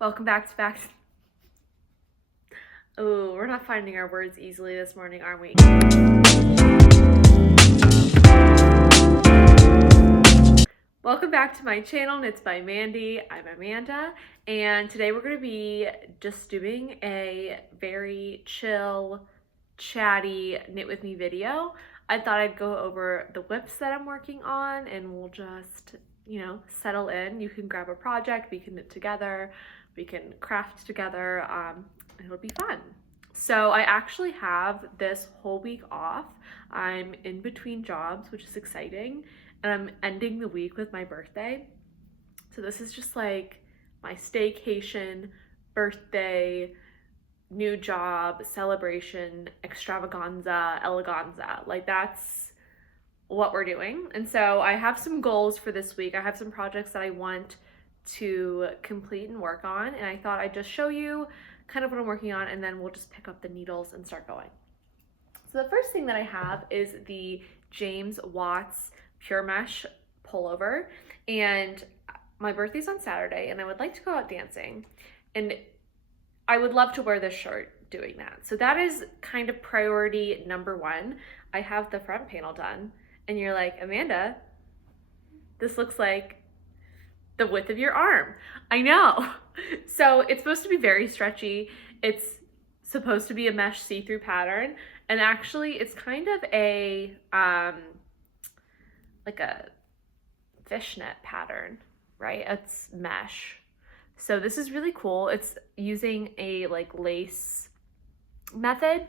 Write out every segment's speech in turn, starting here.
Welcome back. Oh, we're not finding our words easily this morning, are we? Welcome back to my channel, Knits by Mandy. I'm Amanda, and today we're going to be just doing a very chill, chatty knit with me video. I thought I'd go over the whips that I'm working on, and we'll just, settle in. You can grab a project, we can knit together, we can craft together, and it'll be fun. So I actually have this whole week off. I'm in between jobs, which is exciting, and I'm ending the week with my birthday. So this is just like my staycation, birthday, new job, celebration, extravaganza, eleganza. Like that's what we're doing. And so I have some goals for this week. I have some projects that I want to complete and work on, and I thought I'd just show you kind of what I'm working on, and then we'll just pick up the needles and start going. So the first thing that I have is the James Watts Pure Mesh pullover, and my birthday's on Saturday, and I would like to go out dancing, and I would love to wear this shirt doing that. So that is kind of priority number one. I have the front panel done, and you're like, Amanda, this looks like the width of your arm. I know. So it's supposed to be very stretchy. It's supposed to be a mesh see-through pattern, and actually it's kind of a like a fishnet pattern, right? It's mesh. So this is really cool. It's using a like lace method.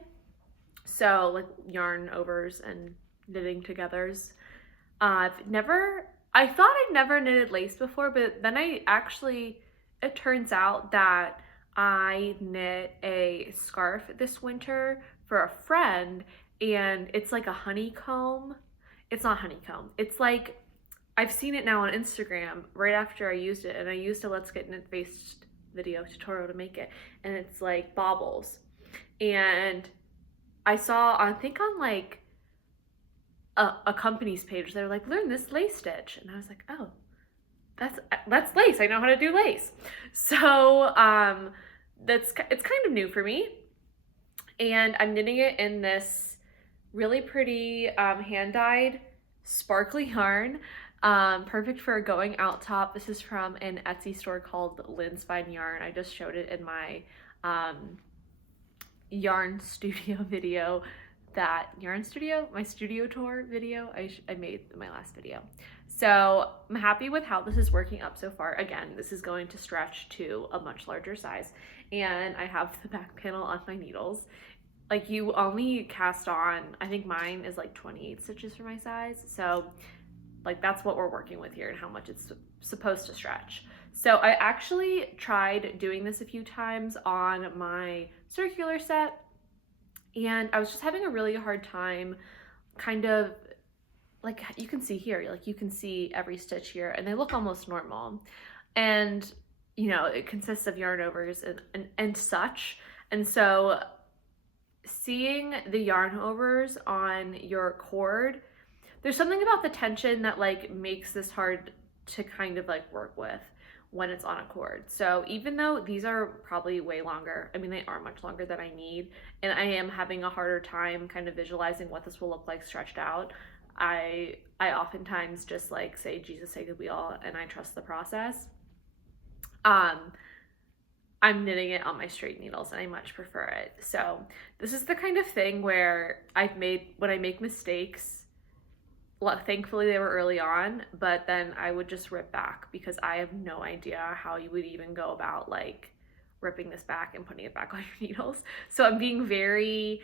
So like yarn overs and knitting togethers. I thought I'd never knitted lace before, but then it turns out that I knit a scarf this winter for a friend, and it's like a honeycomb. It's not honeycomb. It's like, I've seen it now on Instagram right after I used it, and I used a Let's Get Knit Faced video tutorial to make it, and it's like baubles. And I saw, I think on like a company's page, they were like, learn this lace stitch, and I was like, oh, that's lace. I know how to do lace. So it's kind of new for me, and I'm knitting it in this really pretty hand-dyed sparkly yarn, perfect for a going out top. This is from an Etsy store called Lynn's Fine Yarn. I just showed it in my yarn studio video, my studio tour video I made in my last video. So I'm happy with how this is working up so far. Again, this is going to stretch to a much larger size, and I have the back panel on my needles. Like, you only cast on, I think mine is like 28 stitches for my size. So like that's what we're working with here and how much it's supposed to stretch. So I actually tried doing this a few times on my circular set, and I was just having a really hard time kind of, like, you can see here, like you can see every stitch here, and they look almost normal. And, it consists of yarn overs and such. And so seeing the yarn overs on your cord, there's something about the tension that like makes this hard to kind of like work with when it's on a cord. So even though these are probably way longer, I mean, they are much longer than I need, and I am having a harder time kind of visualizing what this will look like stretched out, I oftentimes just like say, Jesus, take the wheel, and I trust the process. I'm knitting it on my straight needles, and I much prefer it. So this is the kind of thing where when I make mistakes, thankfully they were early on, but then I would just rip back because I have no idea how you would even go about like ripping this back and putting it back on your needles. So I'm being very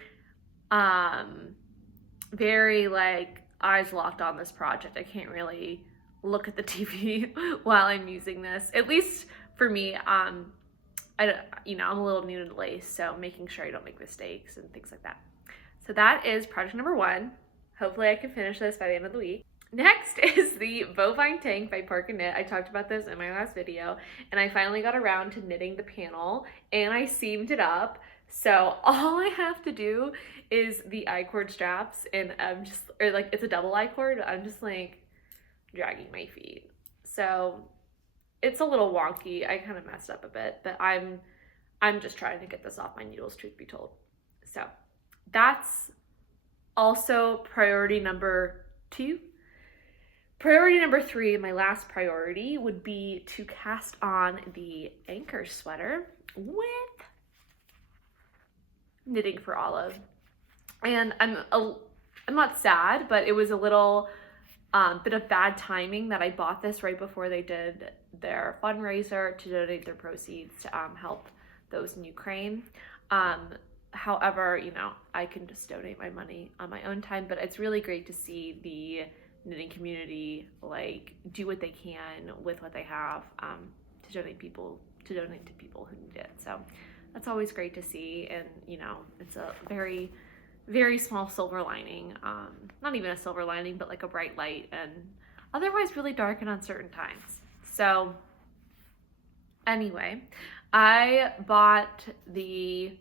like eyes locked on this project. I can't really look at the TV while I'm using this, at least for me. I'm a little new to lace, so making sure I don't make mistakes and things like that. So that is project number one. Hopefully I can finish this by the end of the week. Next is the Bovine tank by Park and Knit. I talked about this in my last video, and I finally got around to knitting the panel, and I seamed it up. So all I have to do is the I-cord straps, and it's a double I-cord, but I'm just like dragging my feet. So it's a little wonky. I kind of messed up a bit, but I'm just trying to get this off my needles, truth be told. So that's also priority number 2. Priority number 3, my last priority, would be to cast on the anchor sweater with Knitting for Olive. And I'm not sad, but it was a little bit of bad timing that I bought this right before they did their fundraiser to donate their proceeds to help those in Ukraine. However, you know, I can just donate my money on my own time, but it's really great to see the knitting community like do what they can with what they have to donate to people who need it. So that's always great to see, and you know, it's a very, very small silver lining. Not even a silver lining, but like a bright light, and otherwise really dark and uncertain times. So anyway, I bought the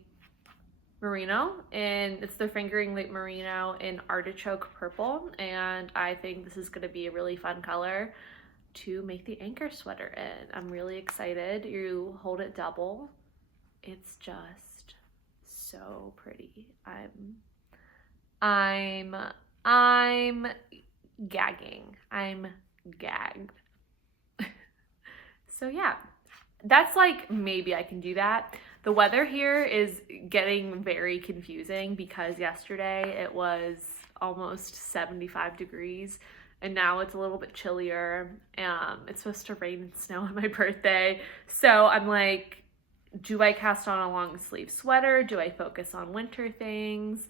merino, and it's the fingering weight merino in artichoke purple, and I think this is going to be a really fun color to make the anchor sweater in. I'm really excited. You hold it double. It's just so pretty. I'm gagging. I'm gagged. So yeah, that's like, maybe I can do that. The weather here is getting very confusing because yesterday it was almost 75 degrees and now it's a little bit chillier. It's supposed to rain and snow on my birthday. So I'm like, do I cast on a long sleeve sweater? Do I focus on winter things?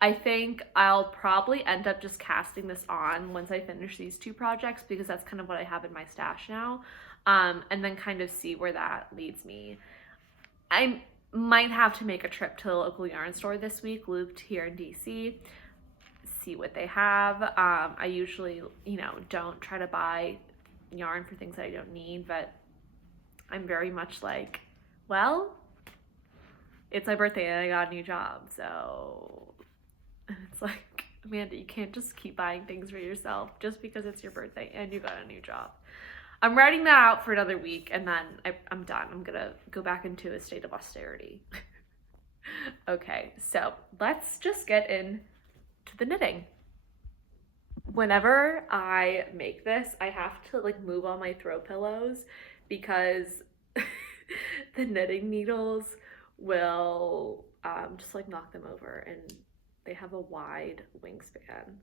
I think I'll probably end up just casting this on once I finish these 2 projects because that's kind of what I have in my stash now. And then kind of see where that leads me. I might have to make a trip to the local yarn store this week, Looped here in DC, see what they have. I usually, you know, don't try to buy yarn for things that I don't need, but I'm very much like, well, it's my birthday and I got a new job, so it's like, Amanda, you can't just keep buying things for yourself just because it's your birthday and you got a new job. I'm writing that out for another week and then I'm done. I'm gonna go back into a state of austerity. Okay, so let's just get into the knitting. Whenever I make this, I have to like move all my throw pillows because the knitting needles will just like knock them over, and they have a wide wingspan.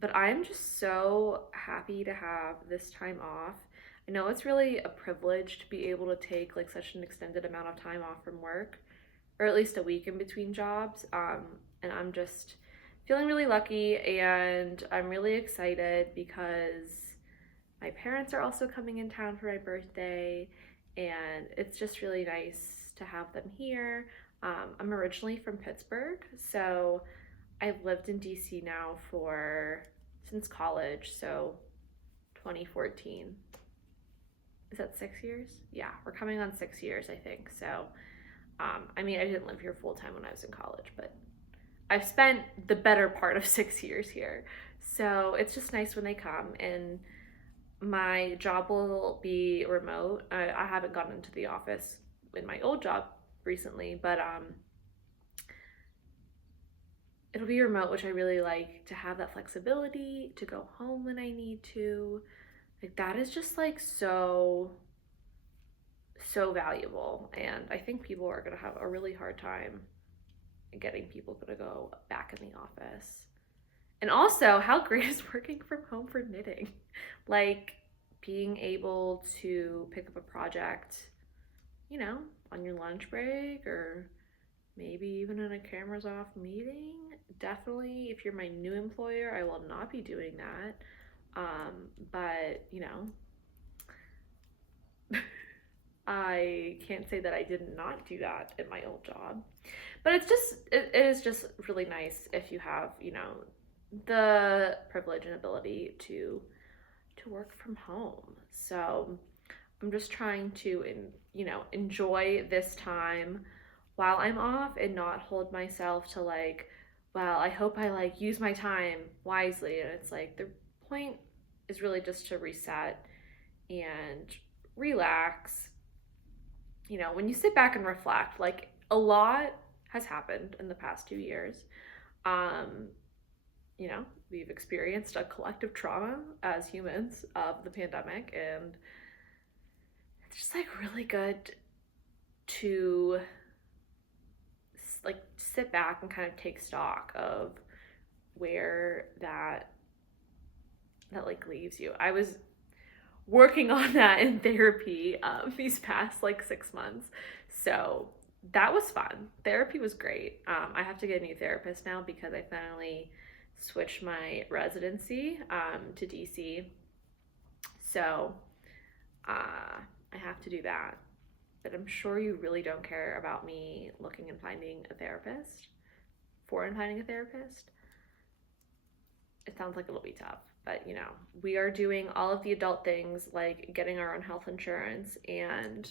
But I'm just so happy to have this time off. I know it's really a privilege to be able to take like such an extended amount of time off from work, or at least a week in between jobs. And I'm just feeling really lucky, and I'm really excited because my parents are also coming in town for my birthday, and it's just really nice to have them here. I'm originally from Pittsburgh, so I've lived in DC now since college, so 2014. Is that 6 years? Yeah, we're coming on 6 years, I think. So, I mean, I didn't live here full time when I was in college, but I've spent the better part of 6 years here. So it's just nice when they come, and my job will be remote. I haven't gotten into the office in my old job recently, but it'll be remote, which I really like, to have that flexibility to go home when I need to. Like, that is just like so valuable, and I think people are gonna have a really hard time getting people to go back in the office. And also, how great is working from home for knitting? Like, being able to pick up a project, you know, on your lunch break, or maybe even in a cameras off meeting. Definitely, if you're my new employer, I will not be doing that. But, you know, I can't say that I did not do that in my old job. But it is just really nice if you have, you know, the privilege and ability to work from home. So I'm just trying to, you know, enjoy this time while I'm off and not hold myself to like, well, I hope I like use my time wisely. And it's like, the point is really just to reset and relax, you know, when you sit back and reflect, like a lot has happened in the past 2 years. Um, you know, we've experienced a collective trauma as humans of the pandemic, and it's just like really good to like sit back and kind of take stock of where that like leaves you. I was working on that in therapy these past like 6 months, so that was fun. Therapy was great. I have to get a new therapist now because I finally switched my residency to DC, so I have to do that. But I'm sure you really don't care about me looking and finding a therapist. Finding a therapist. It sounds like it'll be tough, but you know, we are doing all of the adult things like getting our own health insurance and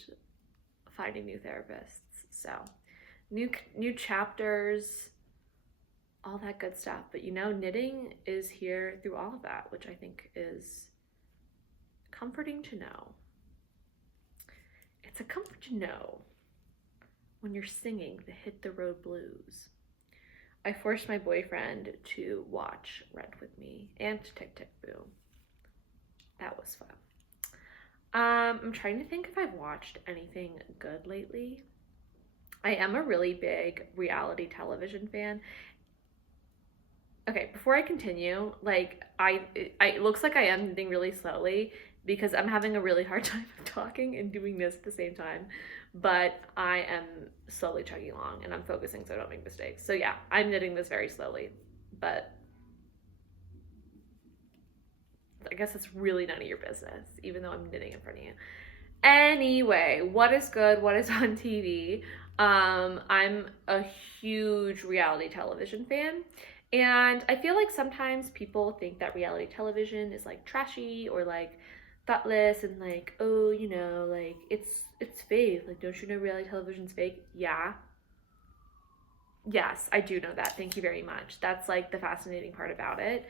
finding new therapists. So, new chapters, all that good stuff. But you know, knitting is here through all of that, which I think is comforting to know. It's a comfort to know when you're singing the Hit the Road Blues. I forced my boyfriend to watch Rent with me and Tick Tick Boom. That was fun. I'm trying to think if I've watched anything good lately. I am a really big reality television fan. Okay, before I continue, like it looks like I am knitting really slowly because I'm having a really hard time talking and doing this at the same time, but I am slowly chugging along and I'm focusing so I don't make mistakes. So yeah, I'm knitting this very slowly, but I guess it's really none of your business, even though I'm knitting in front of you. Anyway, what is good? What is on TV? I'm a huge reality television fan. And I feel like sometimes people think that reality television is like trashy or like thoughtless and like, oh, you know, like it's fake. Like, don't you know reality television's fake? Yeah. Yes, I do know that. Thank you very much. That's like the fascinating part about it.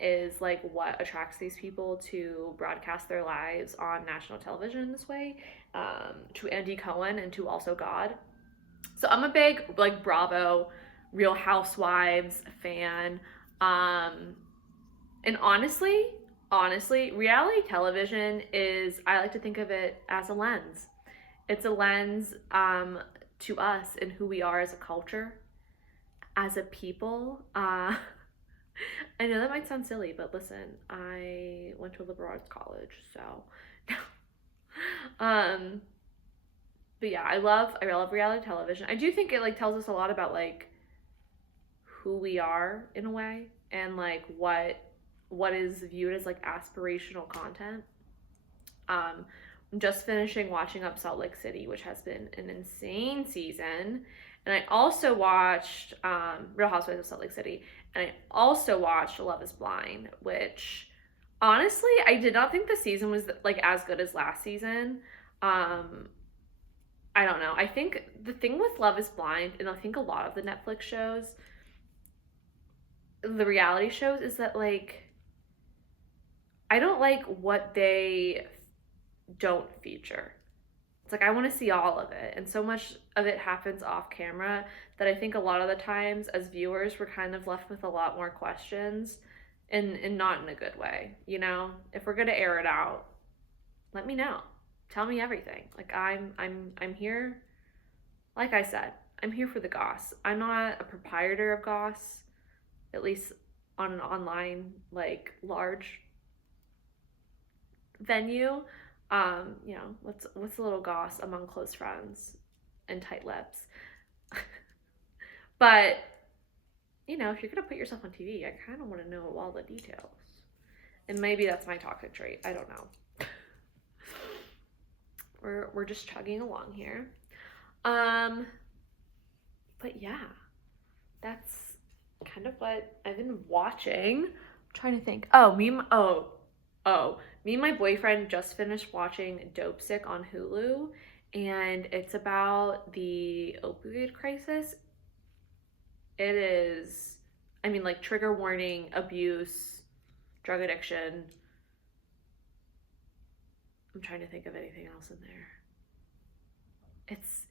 Is like what attracts these people to broadcast their lives on national television this way, to Andy Cohen and to also God. So I'm a big like Bravo, Real Housewives fan. And honestly, reality television is, I like to think of it as a lens. It's a lens to us and who we are as a culture, as a people. I know that might sound silly, but listen, I went to a liberal arts college, so but yeah, I love reality television. I do think it like tells us a lot about like who we are in a way and like what is viewed as like aspirational content. I'm just finishing watching up Salt Lake City, which has been an insane season. And I also watched Real Housewives of Salt Lake City. And I also watched Love is Blind, which honestly, I did not think the season was like as good as last season. I don't know. I think the thing with Love is Blind, and I think a lot of the Netflix shows, the reality shows, is that like I don't like what they don't feature. It's like I want to see all of it, and so much of it happens off camera that I think a lot of the times as viewers we're kind of left with a lot more questions, and not in a good way. You know, if we're gonna air it out, let me know. Tell me everything. Like I'm here. Like I said, I'm here for the goss. I'm not a proprietor of goss, at least on an online like large venue. You know, what's a little goss among close friends and tight lips. But you know, if you're gonna put yourself on TV, I kind of want to know all the details. And maybe that's my toxic trait. I don't know. We're just chugging along here. But yeah, that's kind of what I've been watching. I'm trying to think. Me and my boyfriend just finished watching Dope Sick on Hulu, and it's about the opioid crisis. It is, I mean, like trigger warning, abuse, drug addiction. I'm trying to think of anything else in there.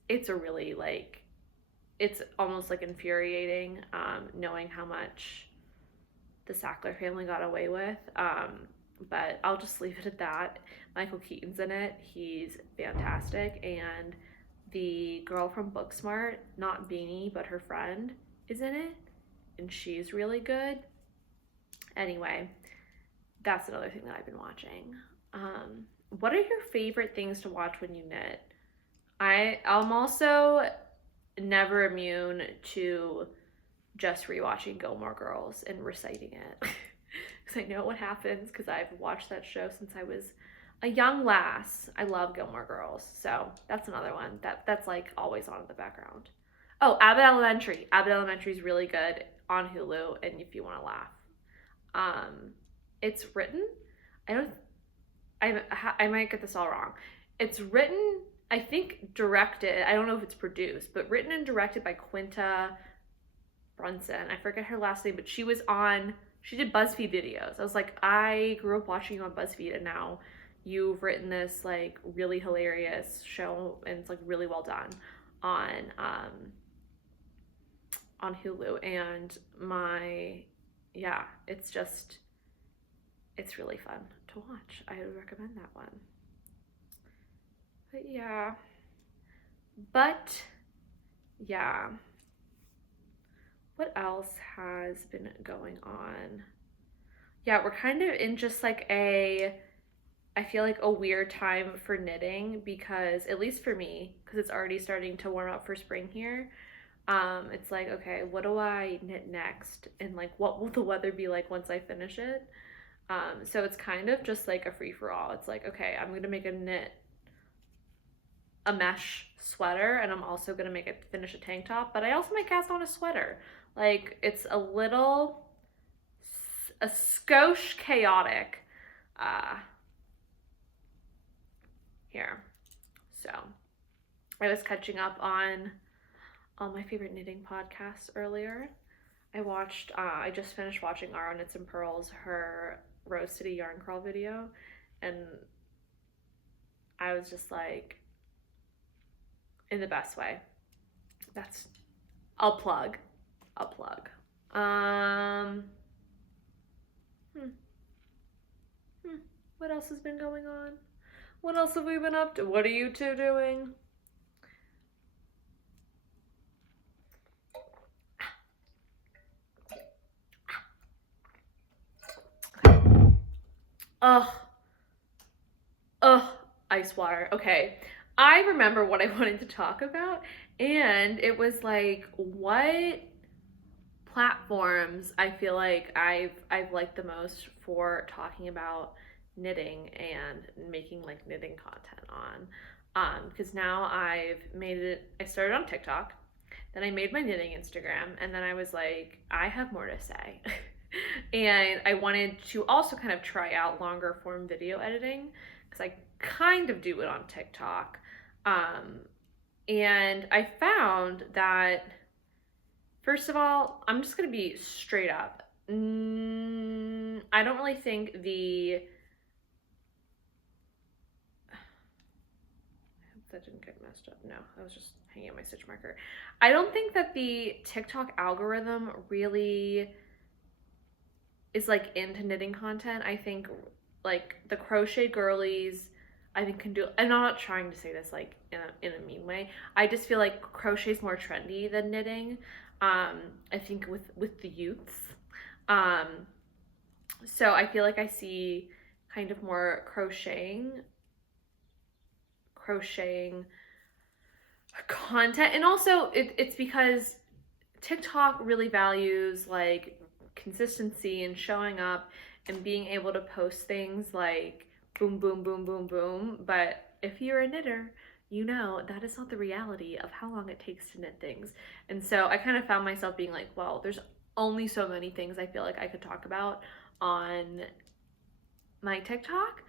It's a really like, it's almost like infuriating, knowing how much the Sackler family got away with. But I'll just leave it at that. Michael Keaton's in it. He's fantastic. And the girl from Booksmart, not Beanie, but her friend, is in it. And she's really good. Anyway, that's another thing that I've been watching. What are your favorite things to watch when you knit? I'm also never immune to just rewatching Gilmore Girls and reciting it. Because I know what happens, because I've watched that show since I was a young lass. I love Gilmore Girls. So that's another one that's like always on in the background. Oh, Abbott Elementary. Abbott Elementary is really good on Hulu, and if you want to laugh. It's written, I might get this all wrong. It's written, I think directed, I don't know if it's produced, but written and directed by Quinta Brunson. I forget her last name, but she did BuzzFeed videos. I was like, I grew up watching you on BuzzFeed, and now you've written this like really hilarious show, and it's like really well done on Hulu. And it's really fun to watch. I would recommend that one. But yeah. What else has been going on? Yeah, we're kind of in just like I feel like a weird time for knitting, because at least for me, because it's already starting to warm up for spring here. It's like, okay, what do I knit next? And like, what will the weather be like once I finish it? So it's kind of just like a free-for-all. It's like, okay, I'm gonna make a mesh sweater, and I'm also gonna finish a tank top, but I also might cast on a sweater. Like, it's a skosh chaotic here. So I was catching up on all my favorite knitting podcasts earlier. I just finished watching Aro Knits and Pearls, her Rose City Yarn Crawl video, and I was just like, in the best way. That's, I'll plug. What else has been going on? What else have we been up to? What are you two doing? Ice water. Okay. I remember what I wanted to talk about, and it was like, what platforms I feel like I've liked the most for talking about knitting and making like knitting content on. Because now I started on TikTok, then I made my knitting Instagram, and then I was like, I have more to say. And I wanted to also kind of try out longer form video editing, because I kind of do it on TikTok. And I found that, first of all, I'm just going to be straight up. I don't really think I hope that didn't get messed up. No, I was just hanging out my stitch marker. I don't think that the TikTok algorithm really is like into knitting content. I think like the crochet girlies, I think can do, and I'm not trying to say this like in a mean way. I just feel like crochet is more trendy than knitting. I think with the youths. So I feel like I see kind of more crocheting content, and also it's because TikTok really values like consistency and showing up and being able to post things like boom, boom, boom, boom, boom. But if you're a knitter, you know that is not the reality of how long it takes to knit things. And so I kind of found myself being like, well, there's only so many things I feel like I could talk about on my TikTok.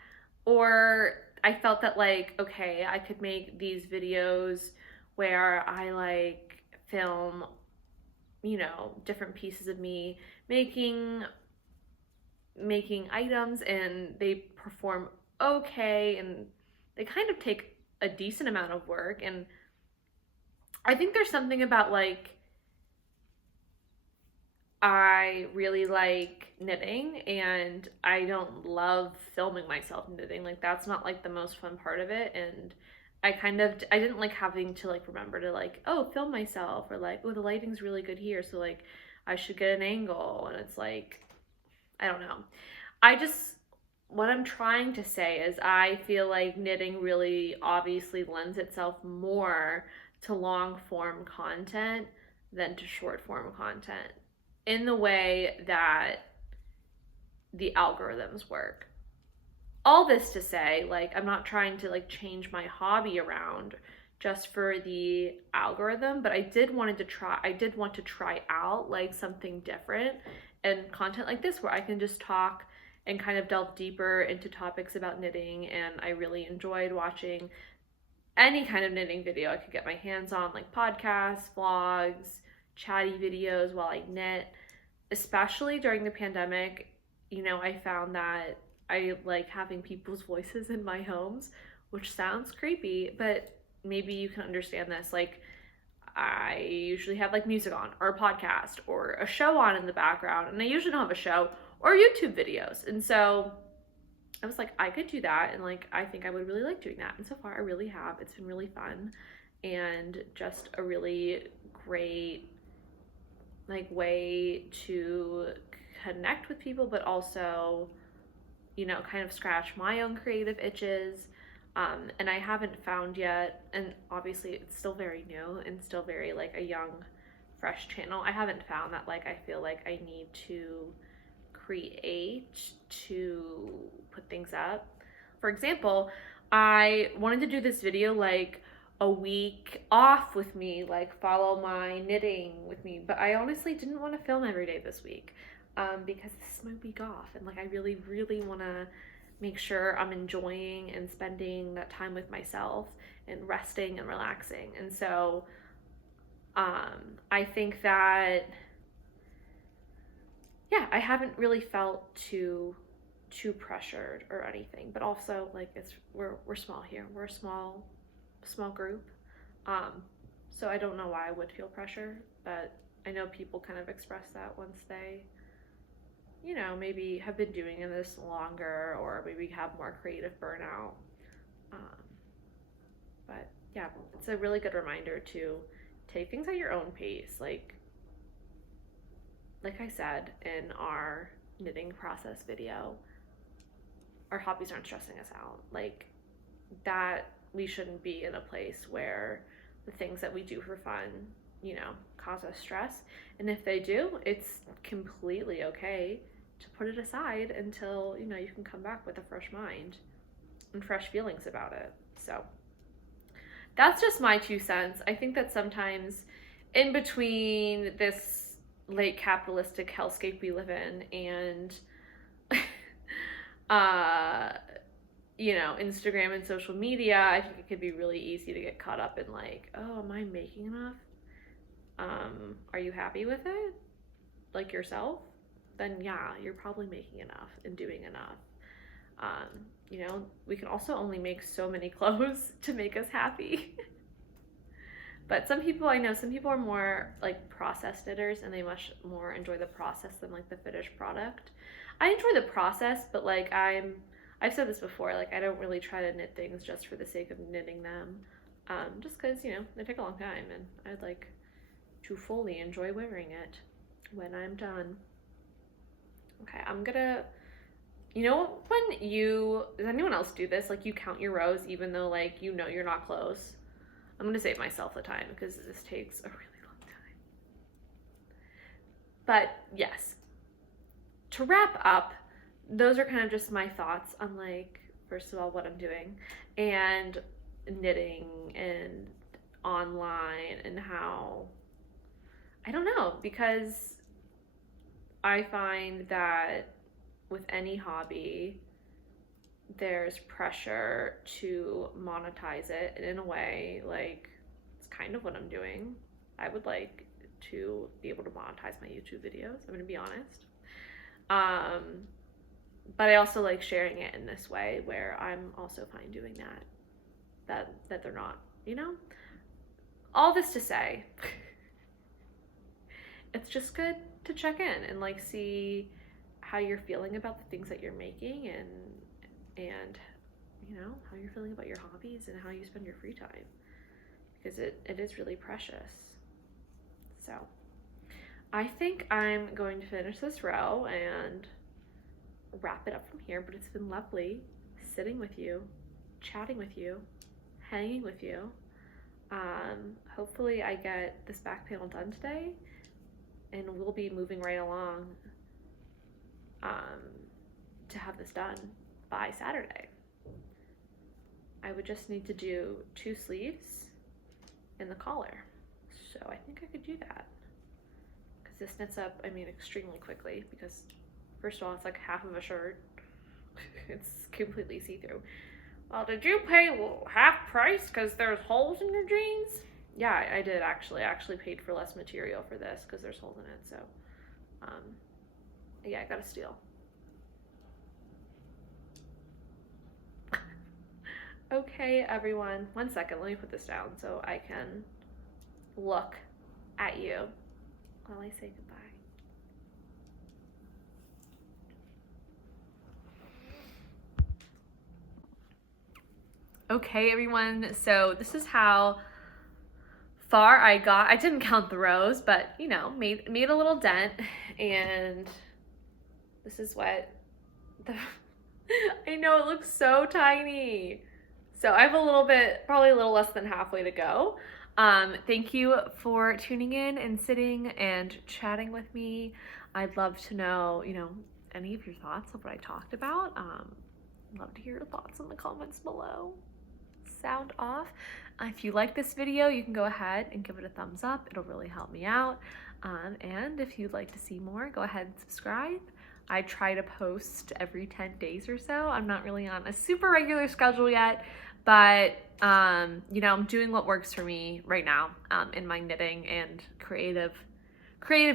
Or I felt that like, okay, I could make these videos where I like film, you know, different pieces of me making items, and they perform okay, and they kind of take a decent amount of work. And I think there's something about like, I really like knitting and I don't love filming myself knitting. Like that's not like the most fun part of it. And I didn't like having to like remember to like, oh, film myself, or like, oh, the lighting's really good here, so like I should get an angle. And it's like, I don't know. I just, what I'm trying to say is I feel like knitting really obviously lends itself more to long form content than to short form content, in the way that the algorithms work. All this to say, like, I'm not trying to like change my hobby around just for the algorithm, but I did want to try out like something different and content like this where I can just talk and kind of delve deeper into topics about knitting. And I really enjoyed watching any kind of knitting video I could get my hands on, like podcasts, vlogs, chatty videos while I knit. Especially during the pandemic, I found that I like having people's voices in my homes, which sounds creepy, but maybe you can understand this. Like, I usually have like music on, or a podcast, or a show on in the background, and I usually don't have a show or YouTube videos. And so I was like, I could do that, and like, I think I would really like doing that. And so far, I really have. It's been really fun and just a really great like way to connect with people, but also, kind of scratch my own creative itches. And I haven't found yet, and obviously it's still very new and still very like a young, fresh channel. I haven't found that like I feel like I need to create to put things up. For example, I wanted to do this video like a week off with me, like follow my knitting with me, but I honestly didn't want to film every day this week, because this is my week off, and like I really, really want to make sure I'm enjoying and spending that time with myself and resting and relaxing. And so I think that, yeah, I haven't really felt too pressured or anything, but also like we're small here. We're a small group. So I don't know why I would feel pressure, but I know people kind of express that once they, maybe have been doing this longer, or maybe have more creative burnout. Um, but yeah, it's a really good reminder to take things at your own pace. Like I said in our knitting process video, our hobbies aren't stressing us out. Like that, we shouldn't be in a place where the things that we do for fun, cause us stress. And if they do, it's completely okay to put it aside until, you can come back with a fresh mind and fresh feelings about it. So that's just my 2 cents. I think that sometimes in between this late capitalistic hellscape we live in and Instagram and social media, I think it could be really easy to get caught up in like, oh, am I making enough? Are you happy with it? Like yourself? Then yeah, you're probably making enough and doing enough. We can also only make so many clothes to make us happy. But some people are more like process knitters, and they much more enjoy the process than like the finished product. I enjoy the process, but like I've said this before, like I don't really try to knit things just for the sake of knitting them, just because, they take a long time, and I'd like to fully enjoy wearing it when I'm done. Okay, I'm gonna, does anyone else do this? Like you count your rows even though like you're not close. I'm gonna save myself the time because this takes a really long time. But yes, to wrap up, those are kind of just my thoughts on like, first of all, what I'm doing and knitting and online, and how, I don't know, because I find that with any hobby, there's pressure to monetize it. And in a way, like, it's kind of what I'm doing. I would like to be able to monetize my YouTube videos, I'm gonna be honest. But I also like sharing it in this way where I'm also fine doing that. that they're not, you know? All this to say, it's just good to check in and like see how you're feeling about the things that you're making, and you know, how you're feeling about your hobbies and how you spend your free time, because it is really precious. So I think I'm going to finish this row and wrap it up from here, but it's been lovely sitting with you, chatting with you, hanging with you. Hopefully I get this back panel done today, and we'll be moving right along to have this done by Saturday. I would just need to do 2 sleeves and the collar. So I think I could do that, because this knits up, I mean, extremely quickly, because first of all, it's like half of a shirt. It's completely see-through. Well, did you pay half price because there's holes in your jeans? Yeah, I did actually. I actually paid for less material for this because there's holes in it. So, yeah, I got a steal. Okay, everyone. 1 second. Let me put this down so I can look at you while I say goodbye. Okay, everyone, so this is how far I got. I didn't count the rows, but you know, made a little dent, and this is what the I know it looks so tiny. So I have a little bit, probably a little less than halfway to go. Thank you for tuning in and sitting and chatting with me. I'd love to know, you know, any of your thoughts of what I talked about. Love to hear your thoughts in the comments below. Sound off. If you like this video, you can go ahead and give it a thumbs up. It'll really help me out. And if you'd like to see more, go ahead and subscribe. I try to post every 10 days or so. I'm not really on a super regular schedule yet, but you know, I'm doing what works for me right now in my knitting and creative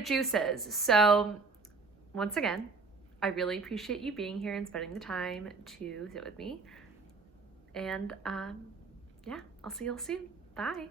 juices. So once again, I really appreciate you being here and spending the time to sit with me. And yeah, I'll see you all soon. Bye.